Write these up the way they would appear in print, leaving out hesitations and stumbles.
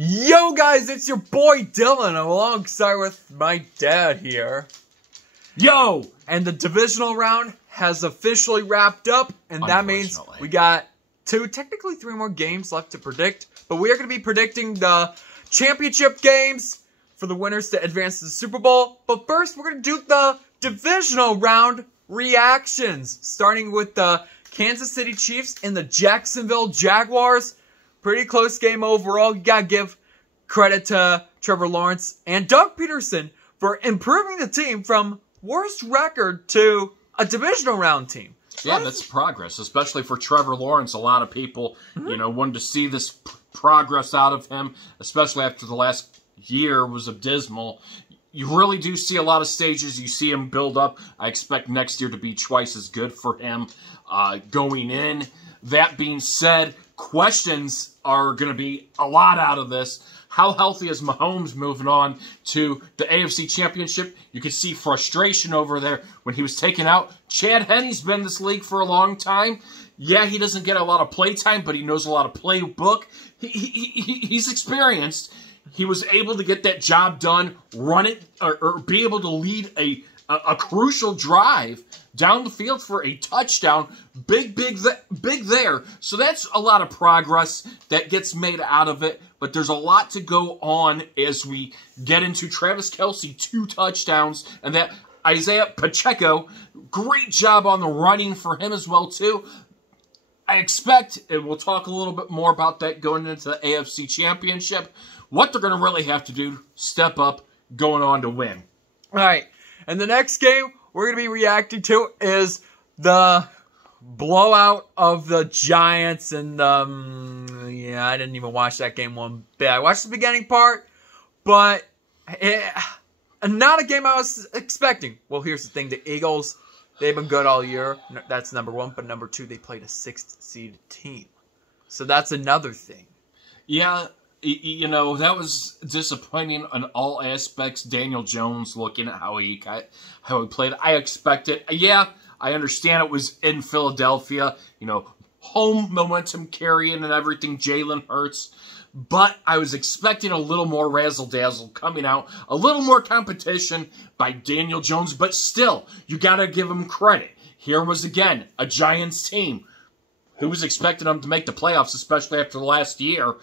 Yo guys, it's your boy Dylan alongside with my dad here. Yo! And the divisional round has officially wrapped up, and that means we got technically three more games left to predict. But we are going to be predicting the championship games for the winners to advance to the Super Bowl. But first, we're going to do the divisional round reactions, starting with the Kansas City Chiefs and the Jacksonville Jaguars. Pretty close game overall. You gotta give credit to Trevor Lawrence and Doug Peterson for improving the team from worst record to a divisional round team. Yeah, that's progress, especially for Trevor Lawrence. A lot of people, wanted to see this progress out of him, especially after the last year was abysmal. You really do see a lot of stages. You see him build up. I expect next year to be twice as good for him going in. That being said, questions are going to be a lot out of this. How healthy is Mahomes moving on to the AFC Championship? You can see frustration over there when he was taken out. Chad Henne's been in this league for a long time. Yeah, he doesn't get a lot of play time, but he knows a lot of playbook. He's experienced. He was able to get that job done, run it, or be able to lead a crucial drive down the field for a touchdown. Big there. So that's a lot of progress that gets made out of it. But there's a lot to go on as we get into Travis Kelce, 2 touchdowns. And that Isaiah Pacheco, great job on the running for him as well, too. I expect, and we'll talk a little bit more about that going into the AFC Championship, what they're going to really have to do, step up, going on to win. All right. And the next game we're going to be reacting to is the blowout of the Giants. And, I didn't even watch that game one bit. I watched the beginning part, but not a game I was expecting. Well, here's the thing. The Eagles, they've been good all year. That's number one. But number two, they played a 6th seed team. So that's another thing. Yeah. That was disappointing on all aspects. Daniel Jones, looking at how he played, I expected. Yeah, I understand it was in Philadelphia. Home momentum carrying and everything. Jalen Hurts, but I was expecting a little more razzle dazzle coming out, a little more competition by Daniel Jones. But still, you gotta give him credit. Here was again a Giants team. Who was expecting them to make the playoffs, especially after the last year?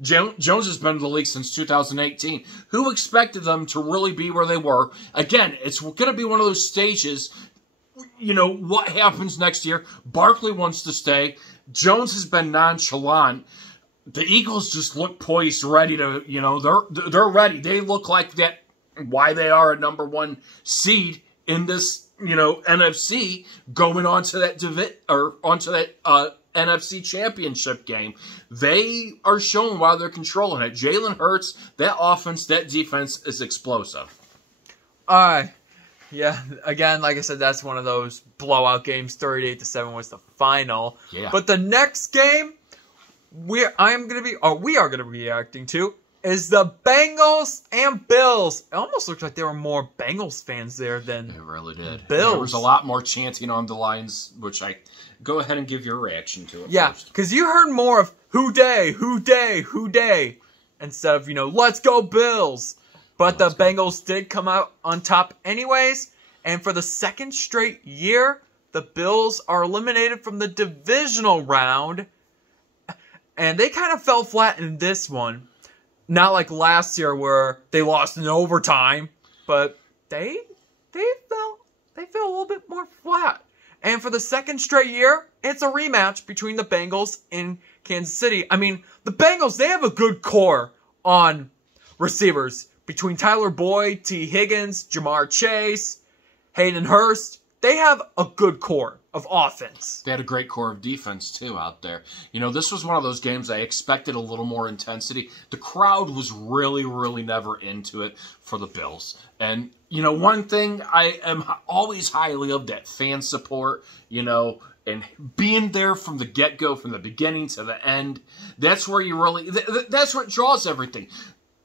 Jones has been in the league since 2018. Who expected them to really be where they were? Again, it's going to be one of those stages. What happens next year? Barkley wants to stay. Jones has been nonchalant. The Eagles just look poised, ready to, they're ready. They look like that, why they are a #1 seed in this NFC going on to that NFC Championship game. They are showing why they're controlling it. Jalen Hurts, that offense, that defense is explosive. Yeah, again, like I said, that's one of those blowout games. 38-7 was the final. Yeah. But the next game we are going to be reacting to is the Bengals and Bills. It almost looked like there were more Bengals fans there than it really did. Bills. There was a lot more chanting on the lines, which I go ahead and give your reaction to it. Yeah, because you heard more of "Who Dey, Who Dey, Who Dey" instead of "Let's go Bills." But the Bengals did come out on top anyways, and for the 2nd straight year, the Bills are eliminated from the divisional round, and they kind of fell flat in this one. Not like last year where they lost in overtime, but they fell a little bit more flat. And for the 2nd straight year, it's a rematch between the Bengals and Kansas City. I mean, the Bengals, they have a good core on receivers. Between Tyler Boyd, T. Higgins, Jamar Chase, Hayden Hurst, they have a good core of offense. They had a great core of defense, too, out there. This was one of those games I expected a little more intensity. The crowd was really, really never into it for the Bills. And, one thing I am always highly of that fan support, and being there from the get-go, from the beginning to the end. That's where you really, that's what draws everything.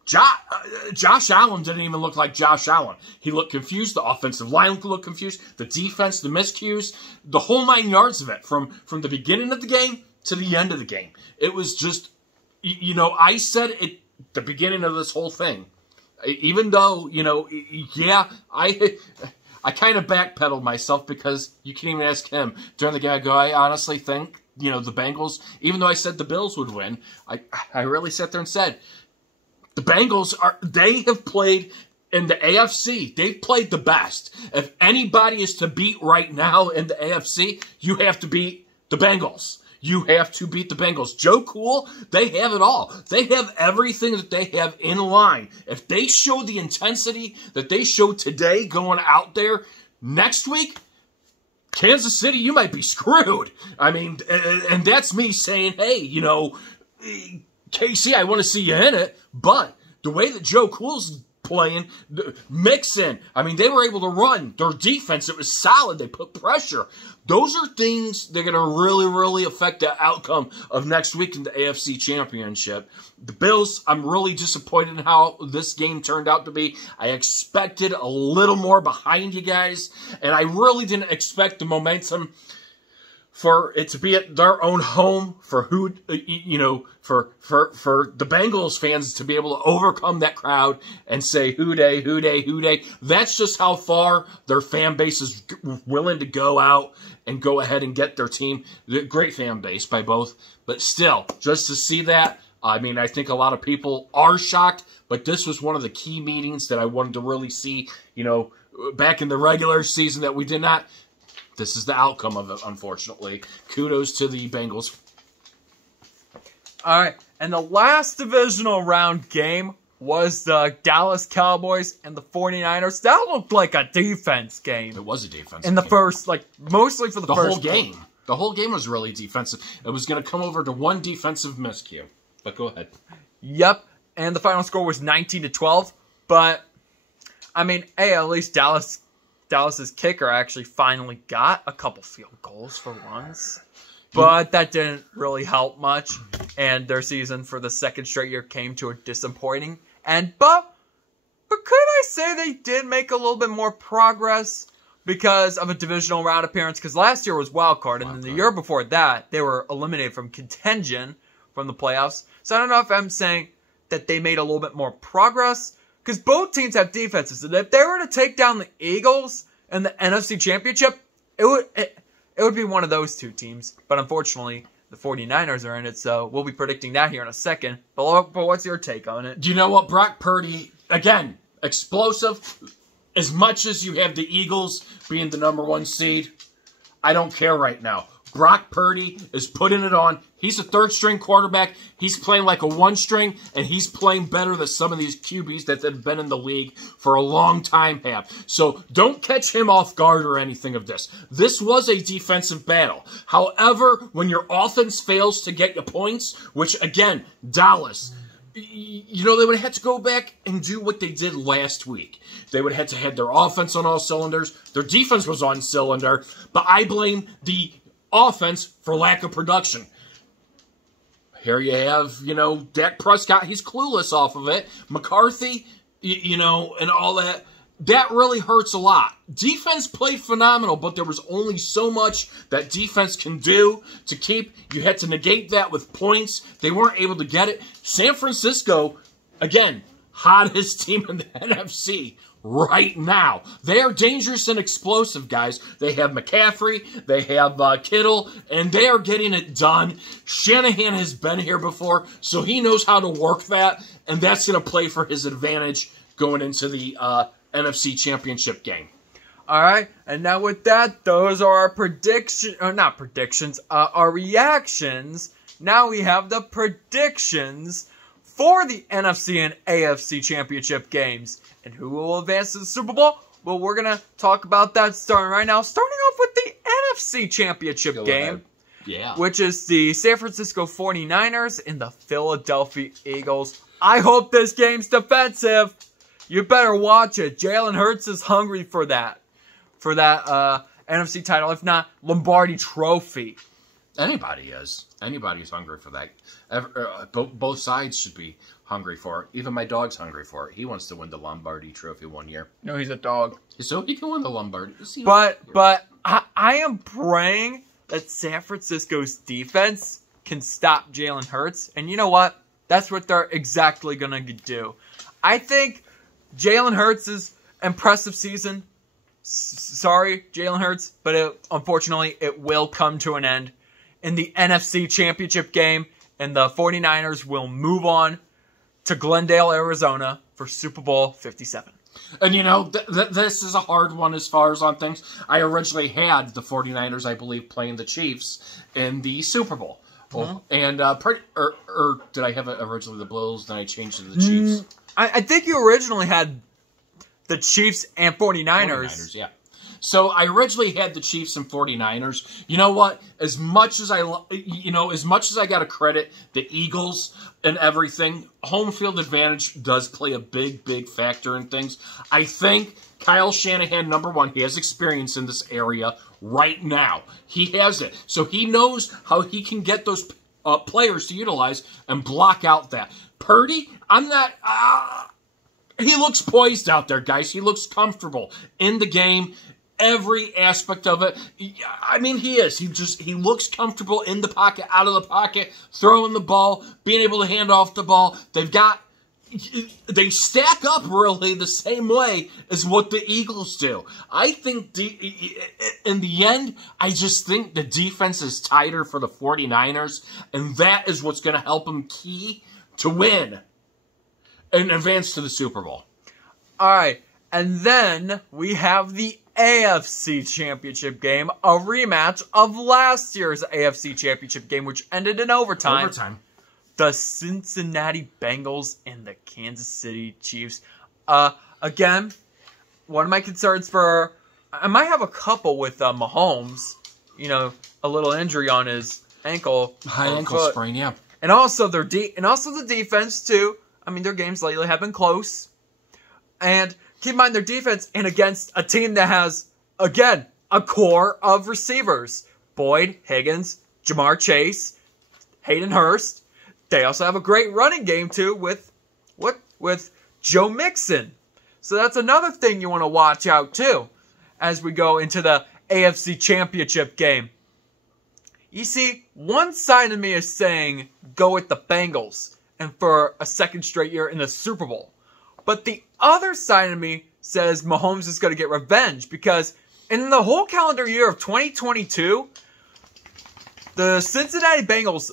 Josh Allen didn't even look like Josh Allen. He looked confused. The offensive line looked confused. The defense, the miscues, the whole 9 yards of it from the beginning of the game to the end of the game. It was just I said at the beginning of this whole thing, even though, yeah, I kind of backpedaled myself because you can't even ask him. During the game, I go, I honestly think, the Bengals, even though I said the Bills would win, I really sat there and said, the Bengals they have played in the AFC. They've played the best. If anybody is to beat right now in the AFC, you have to beat the Bengals. You have to beat the Bengals. Joe Cool, they have it all. They have everything that they have in line. If they show the intensity that they showed today going out there, next week, Kansas City, you might be screwed. I mean, and that's me saying, hey, KC, I want to see you in it, but the way that Joe Cool's playing, Mixon, I mean, they were able to run. Their defense, it was solid. They put pressure. Those are things that are going to really, really affect the outcome of next week in the AFC Championship. The Bills, I'm really disappointed in how this game turned out to be. I expected a little more behind you guys, and I really didn't expect the momentum for it to be at their own home, for for the Bengals fans to be able to overcome that crowd and say, "Hoo day, hoo day, hoo day." That's just how far their fan base is willing to go out and go ahead and get their team. Great fan base by both, but still, just to see that, I mean, I think a lot of people are shocked, but this was one of the key meetings that I wanted to really see, back in the regular season that we did not. This is the outcome of it, unfortunately. Kudos to the Bengals. All right, and the last divisional round game was the Dallas Cowboys and the 49ers. That looked like a defense game. It was a defense in the game. First, mostly for the first whole game. The whole game was really defensive. It was going to come over to one defensive miscue. But go ahead. Yep, and the final score was 19-12. But, I mean, hey, at least Dallas's kicker actually finally got a couple field goals for once. But that didn't really help much. And their season for the second straight year came to a disappointing end. But could I say they did make a little bit more progress because of a divisional round appearance? Because last year was wild card, and then the year before that, they were eliminated from contention from the playoffs. So I don't know if I'm saying that they made a little bit more progress, because both teams have defenses. And if they were to take down the Eagles in the NFC Championship, it would be one of those two teams. But unfortunately, the 49ers are in it, so we'll be predicting that here in a second. But what's your take on it? Do you know what? Brock Purdy, again, explosive. As much as you have the Eagles being the #1 seed, I don't care right now. Brock Purdy is putting it on. He's a third-string quarterback. He's playing like a one-string, and he's playing better than some of these QBs that have been in the league for a long time have. So don't catch him off guard or anything of this. This was a defensive battle. However, when your offense fails to get you points, which, again, Dallas, they would have had to go back and do what they did last week. They would have had to have their offense on all cylinders. Their defense was on cylinder, but I blame the offense for lack of production. Here you have, Dak Prescott, he's clueless off of it. McCarthy, and all that. That really hurts a lot. Defense played phenomenal, but there was only so much that defense can do to keep. You had to negate that with points. They weren't able to get it. San Francisco, again, hottest team in the NFC right now. They are dangerous and explosive, guys. They have McCaffrey, they have Kittle, and they are getting it done. Shanahan has been here before, so he knows how to work that, and that's going to play for his advantage going into the NFC Championship game. All right, and now with that, those are our our reactions. Now we have the predictions for the NFC and AFC Championship games. And who will advance to the Super Bowl? Well, we're going to talk about that starting right now. Starting off with the NFC Championship game. Yeah. Which is the San Francisco 49ers and the Philadelphia Eagles. I hope this game's defensive. You better watch it. Jalen Hurts is hungry for that. For that NFC title. If not, Lombardi Trophy. Anybody is. Anybody's hungry for that. Both sides should be hungry for it. Even my dog's hungry for it. He wants to win the Lombardi Trophy one year. No, he's a dog. So he can win the Lombardi. But I am praying that San Francisco's defense can stop Jalen Hurts. And you know what? That's what they're exactly going to do. I think Jalen Hurts' impressive season, sorry, Jalen Hurts, but unfortunately, it will come to an end in the NFC Championship game, and the 49ers will move on to Glendale, Arizona for Super Bowl 57. And, you know, this is a hard one as far as on things. I originally had the 49ers, I believe, playing the Chiefs in the Super Bowl. Mm-hmm. And, did I have it originally the Bills, then I changed it to the Chiefs? I think you originally had the Chiefs and 49ers. Yeah. So I originally had the Chiefs and 49ers. You know what? As much as I got to credit the Eagles and everything, home field advantage does play a big, big factor in things. I think Kyle Shanahan, number one, he has experience in this area right now. He has it. So he knows how he can get those players to utilize and block out that. Purdy, he looks poised out there, guys. He looks comfortable in the game. Every aspect of it. I mean, he is. He looks comfortable in the pocket, out of the pocket, throwing the ball, being able to hand off the ball. They stack up really the same way as what the Eagles do. I think in the end, I just think the defense is tighter for the 49ers, and that is what's going to help them key to win and advance to the Super Bowl. All right, and then we have the AFC Championship game, a rematch of last year's AFC Championship game, which ended in overtime. The Cincinnati Bengals and the Kansas City Chiefs. Again, one of my concerns I might have a couple with Mahomes. You know, a little injury on his ankle, high ankle sprain, yeah. And also the defense too. I mean, their games lately have been close, and keep in mind their defense, and against a team that has, again, a core of receivers. Boyd, Higgins, Jamar Chase, Hayden Hurst. They also have a great running game, too, with Joe Mixon. So that's another thing you want to watch out, too, as we go into the AFC Championship game. You see, one side of me is saying go with the Bengals and for a second straight year in the Super Bowl. But the other side of me says Mahomes is going to get revenge because in the whole calendar year of 2022, the Cincinnati Bengals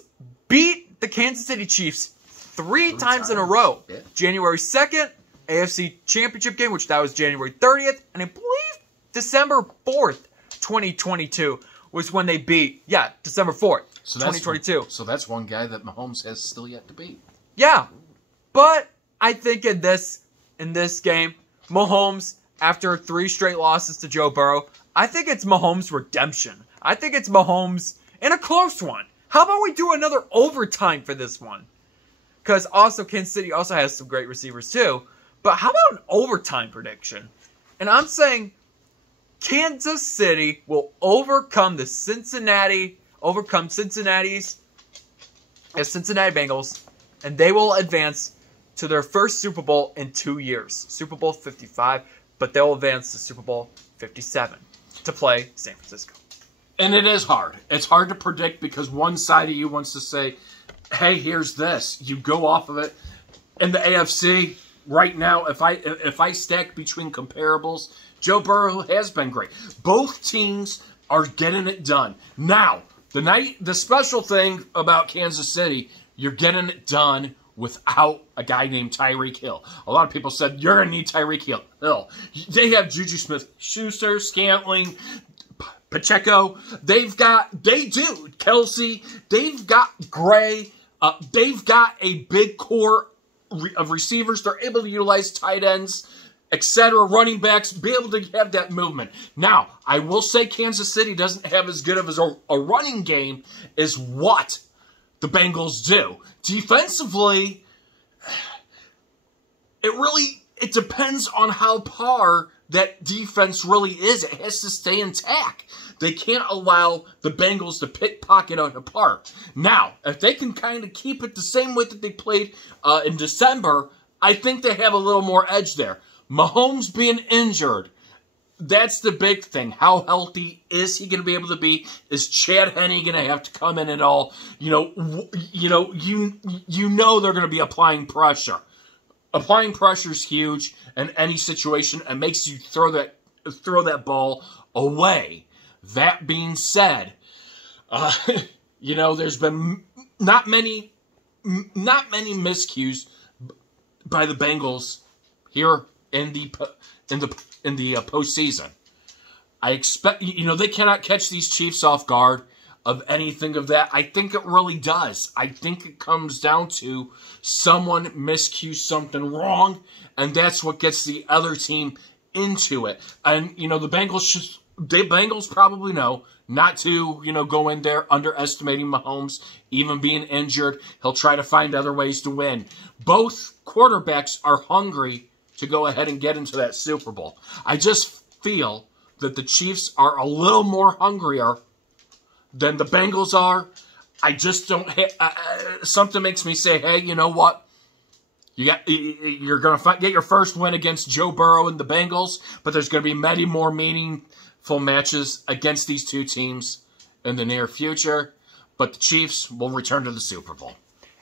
beat the Kansas City Chiefs three times in a row. Yeah. January 2nd, AFC Championship game, which that was January 30th, and I believe December 4th, 2022 was when they beat, December 4th, 2022. So that's one guy that Mahomes has still yet to beat. Yeah, but I think in this game, Mahomes, after 3 straight losses to Joe Burrow, I think it's Mahomes' redemption. I think it's Mahomes in a close one. How about we do another overtime for this one? Because also Kansas City also has some great receivers too. But how about an overtime prediction? And I'm saying Kansas City will overcome Cincinnati Bengals, and they will advance to their first Super Bowl in 2 years. Super Bowl 55, but they'll advance to Super Bowl 57 to play San Francisco. And it is hard. It's hard to predict because one side of you wants to say, hey, here's this. You go off of it. In the AFC, right now, if I stack between comparables, Joe Burrow has been great. Both teams are getting it done. Now, the special thing about Kansas City, you're getting it done without a guy named Tyreek Hill. A lot of people said, you're going to need Tyreek Hill. They have Juju Smith-Schuster, Scantling, Pacheco. They do. Kelsey. They've got Gray. They've got a big core of receivers. They're able to utilize tight ends, etc., running backs, be able to have that movement. Now, I will say Kansas City doesn't have as good of a running game as what the Bengals do. Defensively, it depends on how par that defense really is. It has to stay intact. They can't allow the Bengals to pickpocket out apart. Now, if they can kind of keep it the same way that they played in December, I think they have a little more edge there. Mahomes being injured, that's the big thing. How healthy is he going to be able to be? Is Chad Henne going to have to come in at all? You know they're going to be applying pressure. Applying pressure is huge in any situation and makes you throw that ball away. That being said, there's been not many miscues by the Bengals here in the postseason. I expect, they cannot catch these Chiefs off guard of anything of that. I think it really does. I think it comes down to someone miscues something wrong, and that's what gets the other team into it. And, the Bengals probably know not to, go in there underestimating Mahomes, even being injured. He'll try to find other ways to win. Both quarterbacks are hungry to go ahead and get into that Super Bowl. I just feel that the Chiefs are a little more hungrier than the Bengals are. I just don't... something makes me say, hey, you know what? You're going to get your first win against Joe Burrow and the Bengals, but there's going to be many more meaningful matches against these two teams in the near future. But the Chiefs will return to the Super Bowl.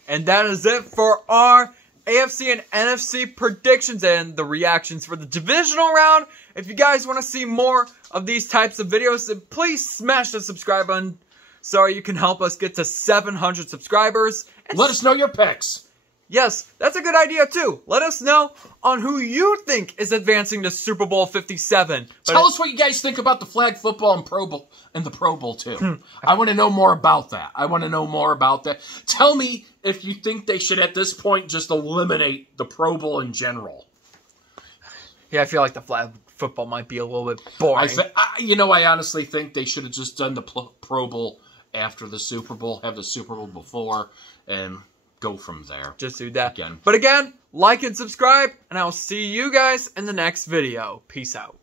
And that is it for our AFC and NFC predictions and the reactions for the divisional round. If you guys want to see more of these types of videos, then please smash the subscribe button so you can help us get to 700 subscribers. And let us know your picks. Yes, that's a good idea too. Let us know on who you think is advancing to Super Bowl 57. Tell us what you guys think about the flag football and the Pro Bowl too. I want to know more about that. Tell me if you think they should at this point just eliminate the Pro Bowl in general. Yeah, I feel like the flag football might be a little bit boring. I honestly think they should have just done the Pro Bowl after the Super Bowl, have the Super Bowl before, and go from there. Just do that. But again, like and subscribe, and I will see you guys in the next video. Peace out.